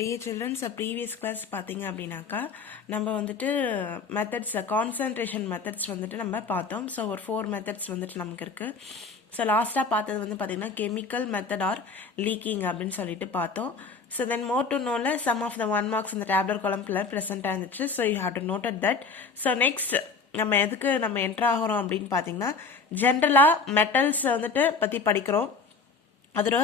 Dear children, previous class பார்த்தீங்க அப்படின்னாக்கா நம்ம வந்துட்டு மெத்தட்ஸ் கான்சன்ட்ரேஷன் மெத்தட்ஸ் வந்துட்டு நம்ம பார்த்தோம். ஸோ ஒரு 4 மெத்தட்ஸ் வந்துட்டு நமக்கு இருக்கு. ஸோ லாஸ்ட்டாக பார்த்தது வந்து பார்த்தீங்கன்னா கெமிக்கல் மெத்தட் ஆர் லீக்கிங் அப்படின்னு சொல்லிட்டு பார்த்தோம். So then more to know some of the 1 marks இந்த டேப்லர் காலம்ல ப்ரெசென்ட் இருந்துச்சு. So you have to noted that. So next நம்ம எதுக்கு நம்ம என்ட்ரு ஆகிறோம் அப்படின்னு பார்த்தீங்கன்னா ஜென்ரலாக மெட்டல்ஸ் வந்துட்டு பற்றி படிக்கிறோம். அதோட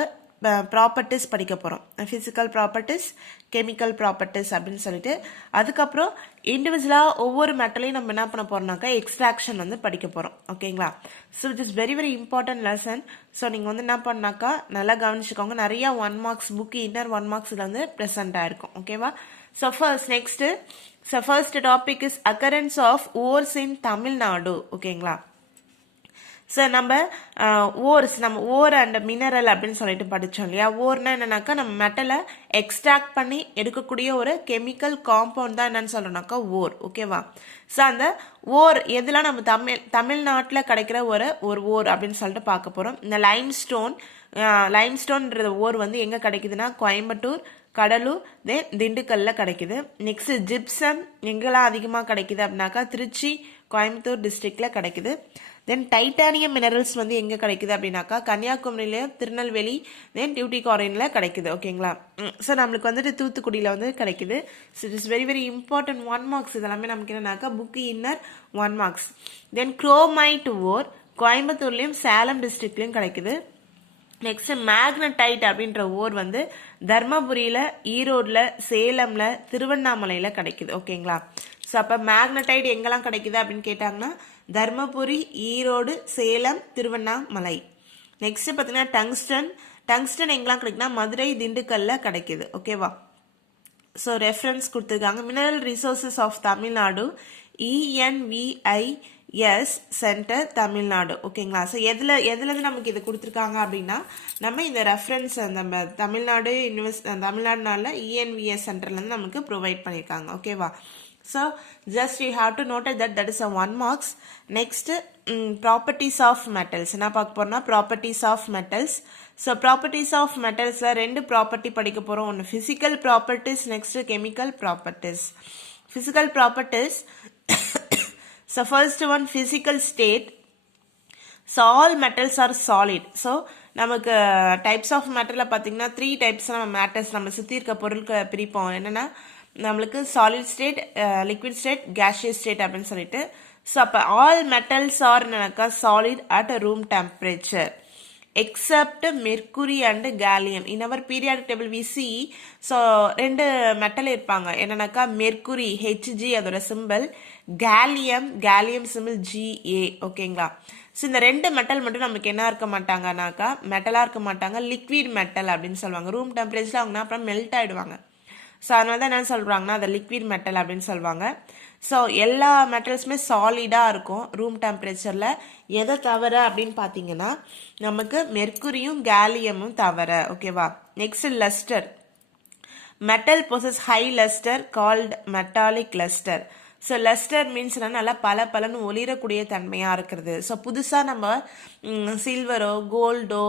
ப்ராப்பர்ட்டிஸ் படிக்க போகிறோம். ஃபிசிக்கல் ப்ராப்பர்ட்டிஸ், கெமிக்கல் ப்ராப்பர்ட்டிஸ் அப்படின்னு சொல்லிட்டு அதுக்கப்புறம் இண்டிவிஜுவலாக ஒவ்வொரு மெட்டலையும் நம்ம என்ன பண்ண போகிறோம்னாக்கா எக்ஸ்ட்ராக்ஷன் வந்து படிக்க போகிறோம். ஓகேங்களா? So it is very very important lesson. So நீங்கள் வந்து என்ன பண்ணாக்கா நல்லா கவனிச்சுக்கோங்க. நிறையா 1 மார்க்ஸ் புக்கு இன்னர் 1 மார்க்ஸில் வந்து ப்ரெசென்ட் ஆயிருக்கும். ஓகேவா? So first topic is occurrence of ores in Tamil Nadu. ஓகேங்களா? ஸோ நம்ம ஓர் அண்ட் மினரல் அப்படின்னு சொல்லிட்டு படித்தோம் இல்லையா? ஓர்னா என்னன்னாக்கா நம்ம மெட்டலை எக்ஸ்ட்ராக்ட் பண்ணி எடுக்கக்கூடிய ஒரு கெமிக்கல் காம்பவுண்ட் தான் என்னன்னு சொல்றோம்னாக்கா ஓர். ஓகேவா? ஸோ அந்த ஓர் எதெல்லாம் நம்ம தமிழ்நாட்டில் கிடைக்கிற ஒரு ஓர் அப்படின்னு சொல்லிட்டு பார்க்க போகிறோம். இந்த லைம்ஸ்டோன்ன்றது ஓர் வந்து எங்கே கிடைக்குதுன்னா கோயம்புத்தூர், கடலூர், தென் திண்டுக்கல்ல கிடைக்குது. நெக்ஸ்ட் ஜிப்சம் எங்கெல்லாம் அதிகமாக கிடைக்குது அப்படின்னாக்கா திருச்சி, கோயம்புத்தூர் டிஸ்ட்ரிக்ட்ல கிடைக்குது. தென் டைட்டானியம் மினரல்ஸ் வந்து எங்கே கிடைக்குது அப்படின்னாக்கா கன்னியாகுமரியில, திருநெல்வேலி, தென் டியூட்டிகாரின்ல கிடைக்குது. ஓகேங்களா? ஸோ நம்மளுக்கு வந்துட்டு தூத்துக்குடியில் வந்து கிடைக்குது. So it is very very important 1 marks. இதெல்லாமே நமக்கு என்னன்னாக்கா book inner 1 marks. Then chromite or கோயம்புத்தூர்லையும் சேலம் டிஸ்ட்ரிக்ட்லையும் கிடைக்குது. நெக்ஸ்ட் மேக்னடைட் அப்படின்ற ஓர் வந்து தர்மபுரியில, ஈரோடுல, சேலம்ல, திருவண்ணாமலையில கிடைக்குது. ஓகேங்களா? ஸோ அப்போ மேக்னடைட் எங்கெல்லாம் கிடைக்குது அப்படின்னு கேட்டாங்கன்னா தர்மபுரி, ஈரோடு, சேலம், திருவண்ணாமலை. நெக்ஸ்ட் பார்த்தீங்கன்னா டங்ஸ்டன் எங்கெல்லாம் கிடைக்குன்னா மதுரை, திண்டுக்கல்ல கிடைக்குது. ஓகேவா? ஸோ ரெஃபரன்ஸ் கொடுத்துருக்காங்க. Mineral resources of Tamil Nadu, ENVIS centre Tamil Nadu. ஓகேங்களா? ஸோ எதுலேருந்து நமக்கு இது கொடுத்துருக்காங்க அப்படின்னா நம்ம இந்த ரெஃபரன்ஸ் நம்ம தமிழ்நாடுனால ENVIS சென்டர்லேருந்து நமக்கு ப்ரொவைட் பண்ணியிருக்காங்க. ஓகேவா? So just you have to note that is a 1 marks. Next properties of metals. என்ன பார்க்க போறோம்னா properties of metals. So properties of metals ரெண்டு ப்ராப்பர்ட்டி படிக்க போறோம். ஒன்று physical properties, next chemical properties. Physical properties. So first one physical state. So all metals are solid. So நமக்கு types of மெட்டர்ல பார்த்தீங்கன்னா 3 types நம்ம மேட்டர்ஸ் நம்ம சுற்றி இருக்க பொருட்களை பிரிப்போம். என்னன்னா நம்மளுக்கு solid state, liquid state, gaseous state அப்படின்னு சொல்லிட்டு. ஸோ அப்போ ஆல் மெட்டல்ஸ் ஆர் என்னக்கா solid at room temperature except mercury and gallium. In our periodic table we see. So 2 metal இருப்பாங்க. என்னன்னாக்கா மெர்க்குரி HG அதோட சிம்பிள், கேலியம் சிம்பிள் GA. ஓகேங்களா? So இந்த 2 metal மட்டும் நமக்கு என்ன இருக்க மாட்டாங்கனாக்கா மெட்டலாக இருக்க மாட்டாங்க, லிக்விட் மெட்டல் அப்படின்னு சொல்லுவாங்க. ரூம் டெம்பரேச்சரில் அவங்க அப்புறம் மெல்ட் ஆகிடுவாங்க. ஸோ அதனால தான் என்ன சொல்கிறாங்கன்னா அதை லிக்விட் மெட்டல் அப்படின்னு சொல்லுவாங்க. ஸோ எல்லா மெட்டல்ஸுமே சாலிடாக இருக்கும் ரூம் டெம்பரேச்சரில். எதை தவிர அப்படின்னு பார்த்தீங்கன்னா நமக்கு மெர்க்குரியும் கேலியமும் தவிர. ஓகேவா? Next lustre. Metal possess high lustre called metallic lustre. So lustre means நல்லா பலன்னு ஒளிரக்கூடிய தன்மையாக இருக்கிறது. ஸோ புதுசாக நம்ம சில்வரோ, கோல்டோ,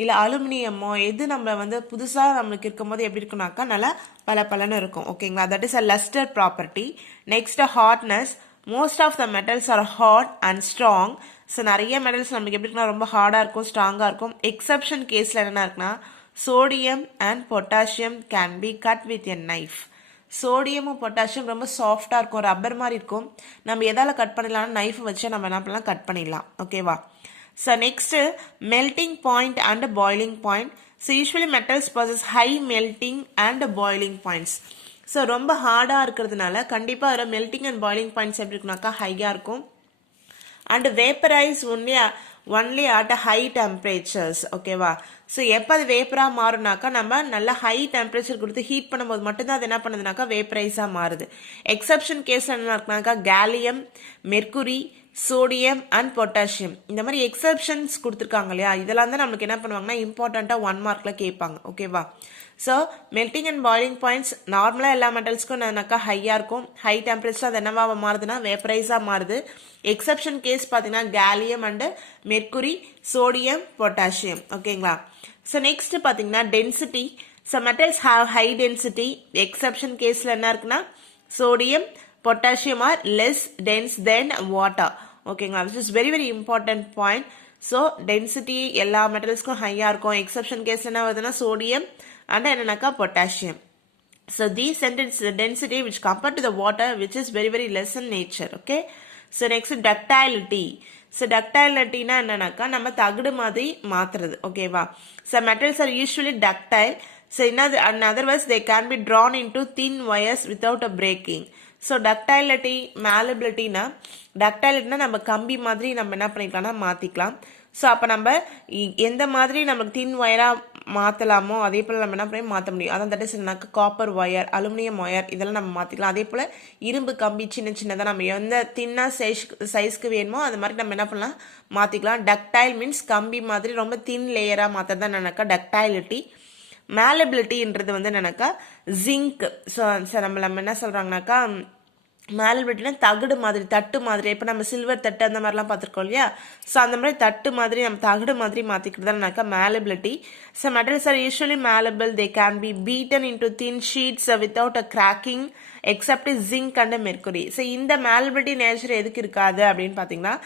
இல்லை அலுமினியமோ எது நம்ம வந்து புதுசாக நம்மளுக்கு இருக்கும்போது எப்படி இருக்குனாக்கா நல்லா பலன்னு இருக்கும். ஓகேங்களா? That is a lustre property. Next hardness. Most of the metals are hard and strong. So நிறைய மெட்டல்ஸ் நமக்கு எப்படி இருக்குன்னா ரொம்ப ஹார்டாக இருக்கும், ஸ்ட்ராங்காக இருக்கும். எக்ஸப்ஷன் கேஸில் என்ன இருக்குன்னா sodium and potassium can be cut with a knife. சோடியமும் பொட்டாசியம் ரொம்ப சாஃப்டாக இருக்கும், ரப்பர் மாதிரி இருக்கும். நம்ம எதால் கட் பண்ணிடலாம்னா நைஃப் வச்சு நம்ம என்ன பண்ணலாம், கட் பண்ணிடலாம். ஓகேவா? So next melting point and boiling point. So usually metals possess high melting and boiling points. So ரொம்ப ஹார்டாக இருக்கிறதுனால கண்டிப்பாக அதில் மெல்டிங் அண்ட் பாய்லிங் பாயிண்ட்ஸ் எப்படி இருக்குனாக்கா ஹையாக இருக்கும். And vaporise only at high temperatures. ஓகேவா? ஸோ எப்போ அது வேப்பராக மாறுனாக்கா நம்ம நல்லா ஹை டெம்பரேச்சர் கொடுத்து ஹீட் பண்ணும்போது மட்டும்தான் அது என்ன பண்ணுதுனாக்கா வேப்பரைஸாக மாறுது. எக்ஸப்ஷன் கேஸ் என்ன இருக்குனாக்கா gallium, mercury, sodium and potassium. இந்த மாதிரி எக்ஸப்ஷன்ஸ் கொடுத்துருக்காங்க இல்லையா? இதெல்லாம் தான் நம்மளுக்கு என்ன பண்ணுவாங்கன்னா இம்பார்ட்டண்ட்டாக 1 மார்க்ல கேட்பாங்க. ஓகேவா? So melting and boiling points நார்மலாக எல்லா மெட்டல்ஸ்க்கும் என்னன்னாக்கா ஹையாக இருக்கும். ஹை டெம்பரேச்சர் அது என்னவா மாறுதுன்னா வேப்பரைஸாக மாறுது. எக்ஸப்ஷன் கேஸ் பார்த்தீங்கன்னா gallium and mercury, sodium, potassium. ஓகேங்களா? ஸோ நெக்ஸ்ட் பார்த்தீங்கன்னா density. So metals have high density. Exception caseல என்ன இருக்குன்னா sodium, potassium are less dense than water. ஓகேங்களா, which is very very important point. So density எல்லா மெட்டல்ஸ்க்கும் ஹையா இருக்கும். Exception case என்ன வருதுன்னா sodium and என்னன்னாக்கா potassium. So these sentence density which compared to the water which is very very less in nature. Okay, so next ductility. So ductility na என்னன்னாக்கா நம்ம தகடு மாதிரி மாத்துறது. ஓகேவா, so metals are usually ductile. So in other words they can be drawn into thin wires without a breaking. So ductility, malleability na ductility na நம்ம கம்பி மாதிரி நம்ம என்ன பண்ணிக்கலாம்னா மாத்திக்கலாம். ஸோ அப்போ நம்ம எந்த மாதிரி நமக்கு தின் ஒயராக மாற்றலாமோ அதே போல் நம்ம என்ன பண்ணி மாற்ற முடியும். அதான் தட் இஸ் என்னக்கா காப்பர் ஒயர், அலுமினியம் ஒயர் இதெல்லாம் நம்ம மாற்றிக்கலாம். அதே போல் இரும்பு கம்பி சின்ன சின்னதாக நம்ம எந்த தின்னாக சைஸ்க்கு வேணுமோ அது மாதிரி நம்ம என்ன பண்ணலாம் மாற்றிக்கலாம். டக்டைல் மீன்ஸ் கம்பி மாதிரி ரொம்ப தின் லேயராக மாற்றது தான் என்னக்கா டக்டைலிட்டி. மேலபிலிட்டின்றது வந்து என்னன்னாக்கா ஜிங்க். ஸோ நம்ம என்ன சொல்கிறாங்கனாக்கா மேலபிலிட்டினா தகடு மாதிரி தட்டு மாதிரி. இப்போ நம்ம சில்வர் தட்டு அந்த மாதிரிலாம் பார்த்துருக்கோம் இல்லையா, ஸோ அந்த மாதிரி தட்டு மாதிரி நம்ம தகடு மாதிரி மாற்றிக்கிறதுனாக்கா malleability. So metals are usually malleable. They can be beaten into thin sheets without a cracking except zinc and mercury. So இந்த மேலபிலிட்டி நேச்சர் எதுக்கு இருக்காது அப்படின்னு பார்த்தீங்கன்னா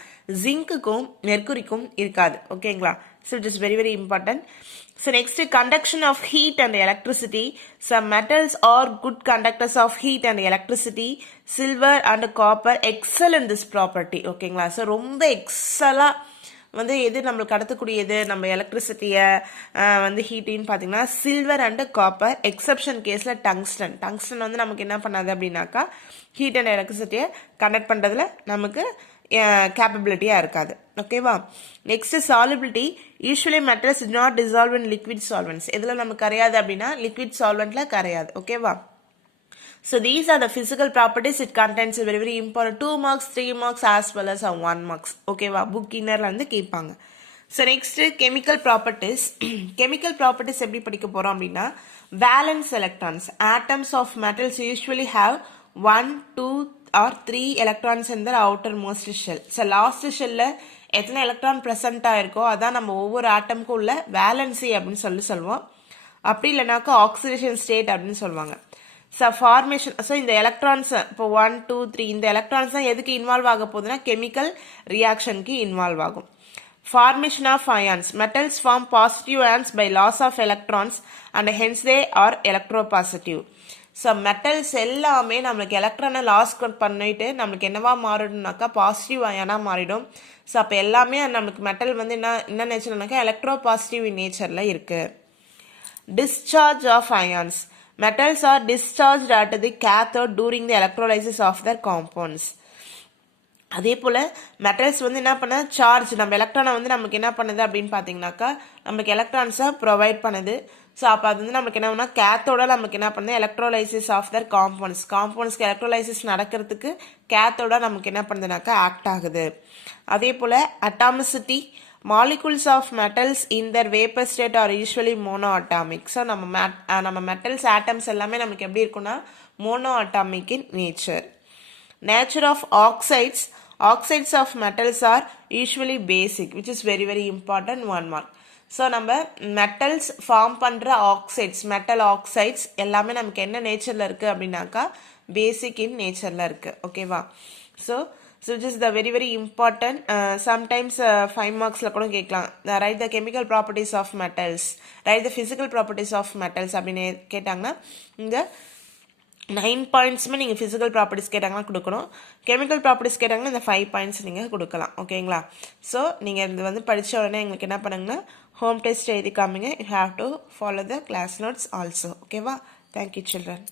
ஜிங்க்குக்கும் மெர்குரிக்கும் இருக்காது. ஓகேங்களா, so it is very very important. So next, conduction of heat and electricity. Some metals are good conductors of heat and electricity. Silver and copper excel in this property. ஓகேங்களா, so ரொம்ப எக்ஸலாக வந்து எது நம்மளுக்கு கடத்தக்கூடியது நம்ம எலக்ட்ரிசிட்டியை வந்து ஹீட்டின்னு பார்த்தீங்கன்னா சில்வர் அண்டு காப்பர். எக்ஸப்ஷன் கேஸில் tungsten. Tungsten வந்து நமக்கு என்ன பண்ணாது அப்படின்னாக்கா ஹீட் அண்ட் எலக்ட்ரிசிட்டியை கனெக்ட் பண்ணுறதுல நமக்கு கேப்பபிலிட்டியாக இருக்காது. ஓகேவா, next solubility. Usually metals do not dissolve in liquid solvents. இதில் நமக்கு கரையாது அப்படின்னா லிக்விட் சால்வெண்ட்டில் கரையாது. ஓகேவா, so these are the physical properties. It contains very very important 2 marks 3 marks as well as 1 marks. ஓகேவா, book இன்னர்ல வந்து கேட்பாங்க. So next chemical properties. Chemical properties எப்படி படிக்க போகிறோம் அப்படின்னா valence electrons. Atoms of metals usually have 1, 2 or 3 electrons in the outermost shell. So last ஷெல்ல எத்தனை எலக்ட்ரான் ப்ரெசென்ட் ஆயிருக்கோ அதான் நம்ம ஒவ்வொரு ஆட்டமுக்கும் உள்ள வேலன்சி அப்படின்னு சொல்லுவோம். அப்படி இல்லைனாக்கா ஆக்சிடேஷன் ஸ்டேட் அப்படின்னு சொல்லுவாங்க. So formation. ஸோ இந்த எலக்ட்ரான்ஸ் இப்போ 1, 2, 3 இந்த எலக்ட்ரான்ஸ் தான் எதுக்கு இன்வால்வ் ஆக போகுதுன்னா கெமிக்கல் ரியாக்ஷனுக்கு இன்வால்வ் ஆகும். Formation of ions. Metals form positive ions by loss of electrons and hence they are electropositive. So metals எல்லாமே நம்மளுக்கு எலக்ட்ரானை லாஸ் பண்ணிட்டு நம்மளுக்கு என்னவா மாறிடும்னாக்கா பாசிட்டிவ் அயனாக மாறிடும். ஸோ அப்போ எல்லாமே நம்மளுக்கு மெட்டல் வந்து என்ன நேச்சர்னாக்கா எலக்ட்ரோ பாசிட்டிவ் நேச்சரில் இருக்குது. Discharge of ions. Metals are discharge at the cathode during the electrolysis of their compounds. அதே போல் மெட்டல்ஸ் வந்து என்ன பண்ண சார்ஜ் நம்ம எலக்ட்ரானை வந்து நமக்கு என்ன பண்ணுது அப்படின்னு பார்த்தீங்கன்னாக்கா நமக்கு எலக்ட்ரான்ஸை ப்ரொவைட் பண்ணுது. ஸோ அப்போ அது வந்து நமக்கு என்ன கேத்தோட நமக்கு என்ன பண்ணுது எலக்ட்ரோலைசிஸ் ஆஃப் தர் காம்பவுண்ட்ஸ். காம்பவுண்ட்ஸ்க்கு எலக்ட்ரோலைசிஸ் நடக்கிறதுக்கு கேத்தோட நமக்கு என்ன பண்ணுதுனாக்கா ஆக்ட் ஆகுது. அதே போல் atomicity. Molecules of metals in their vapour state are usually monoatomic. So நம்ம மெட்டல்ஸ் ஆட்டம்ஸ் எல்லாமே நமக்கு எப்படி இருக்குன்னா monoatomic in nature. Nature of oxides. Oxides of metals are usually basic, which is very very important, 1 mark. So நம்ம metals form பண்ணுற oxides metal oxides எல்லாமே நமக்கு என்ன நேச்சரில் இருக்குது அப்படின்னாக்கா பேசிக் இன் நேச்சரில் இருக்குது. ஓகேவா, so which is the very very important. Sometimes 5 marksல கூட கேட்கலாம். Write the chemical properties of metals, write the physical properties of metals அப்படின்னு கேட்டாங்கன்னா இந்த 9 பாயிண்ட்ஸுமே நீங்கள் ஃபிசிக்கல் ப்ராப்பர்ட்டிஸ் கேட்டாங்கன்னா கொடுக்கணும். கெமிக்கல் ப்ராப்பர்ட்டிஸ் கேட்டாங்கன்னா இந்த 5 பாயிண்ட்ஸ் நீங்கள் கொடுக்கலாம். ஓகேங்களா, ஸோ நீங்கள் இது வந்து படித்த உடனே எங்களுக்கு என்ன பண்ணுங்கன்னா ஹோம் டெஸ்ட் எழுதி காமிங்க. You have to follow the class notes also. ஓகேவா, தேங்க்யூ சில்ட்ரன்.